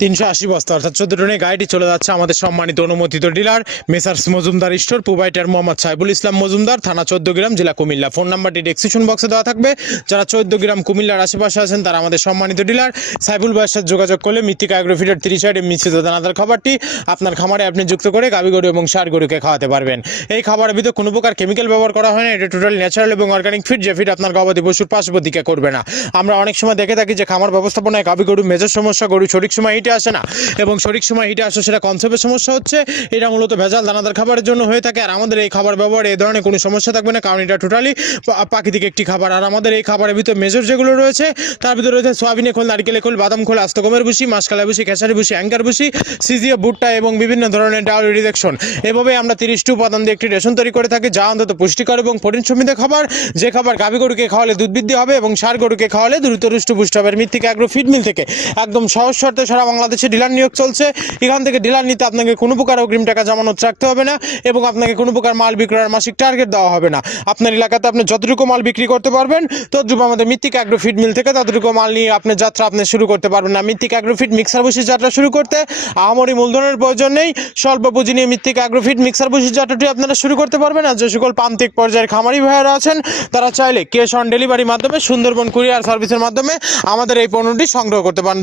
380 বস্তা অর্থাৎ 14 টনের গাড়িটি চলে যাচ্ছে আমাদের সম্মানিত অনুমোদিত dealer messrs Majumdar store, provider Mohammad Saibul Islam Majumdar, থানা 14 গ্রাম, জেলা কুমিল্লা। ফোন নাম্বারটি ডেসক্রিপশন বক্সে দেওয়া থাকবে। যারা 14 গ্রাম কুমিল্লার আশেপাশে আছেন তারা আমাদের সম্মানিত ডিলার সাইবুল ভাইয়ের সাথে যোগাযোগ করলে মৃত্তিকা অ্যাগ্রোফিডের 30 সাইডে মিশ্রিত দানাদার খাবারটি আপনার খামারে আপনি যুক্ত করে গাভী গরু এবং ষাঁড় গরুকে খাওয়াতে পারবেন। এই খাবারের ভিতরে কোনো প্রকার কেমিক্যাল ব্যবহার করা হয় না। এটা টোটাল ন্যাচারাল এবং অর্গানিক ফিড, যে ফিড আপনার গবাদি পশুর পার্শ্ববর্তীকে করবে না। আমরা অনেক সময় দেখে থাকি যে খামার ব্যবস্থাপনায় গাভী গরু মেজর সমস্যা, গরু সঠিক সময় হিটে আসে না এবং সঠিক সময় হিটে আসে সেটা কনসেপ্টের সমস্যা হচ্ছে। এটা মূলত ভেজাল দানাদার খাবারের জন্য হয়ে থাকে। আর আমাদের এই খাবার ব্যবহারে এই ধরনের কোনো সমস্যা থাকবে না, কারণ এটা টোটালি প্রাকৃতিক একটি খাবার। আর আমাদের এই খাবারের ভিতরে মেজর যেগুলো রয়েছে তার ভিতরে রয়েছে সোয়াবিনের খোল, নারকেলের খোল, বাদাম খোল, আস্ত গমের ভুসি, মাসকালা ভুসি, খেসারি ভুসি, অ্যাঙ্কার ভুসি, সিজিও ভুট্টা এবং বিভিন্ন ধরনের ডাল রিডাকশন। এভাবে আমরা 30টি উপাদান দিয়ে একটি রেশন তৈরি করে থাকি, যা অন্তত পুষ্টিকর এবং প্রোটিন সমৃদ্ধ খাবার। যে খাবার গাভী গরুকে খাওয়ালে দুধ বৃদ্ধি হবে এবং ষাঁড় গরুকে খাওয়ালে দ্রুত হৃষ্টপুষ্ট হবে। মৃত্তিকা অ্যাগ্রো ফিড মিল থেকে একদম সহজ শর্তে সারা বাংলাদেশে ডিলার নিয়োগ চলছে। এখান থেকে ডিলার নিতে আপনাকে কোনো প্রকার অগ্রিম টাকা জমানত রাখতে হবে না এবং আপনাকে কোনো প্রকার মাল বিক্রয়ের মাসিক টার্গেট দেওয়া হবে না। আপনার এলাকাতে আপনি যতটুকু মাল বিক্রি করতে পারবেন ততটুকু আমাদের মৃত্তিকা অ্যাগ্রো ফিড মিল থেকে ততটুকু মাল নিয়ে আপনার যাত্রা আপনি শুরু করতে পারবেন না। মৃত্তিকা অ্যাগ্রো ফিড মিক্সার ভুসির যাত্রা শুরু করতে আহামরি মূলধনের প্রয়োজন নেই। স্বল্প পুঁজি নিয়ে মৃত্তিকা অ্যাগ্রো ফিড মিক্সার ভুসির যাত্রাটি আপনারা শুরু করতে পারবেন। আর যে সকল প্রান্তিক পর্যায়ের খামারি ভাইয়েরা আছেন তারা চাইলে ক্যাশ অন ডেলিভারির মাধ্যমে সুন্দরবন কুরিয়ার সার্ভিসের মাধ্যমে আমাদের এই পণ্যটি সংগ্রহ করতে পারেন।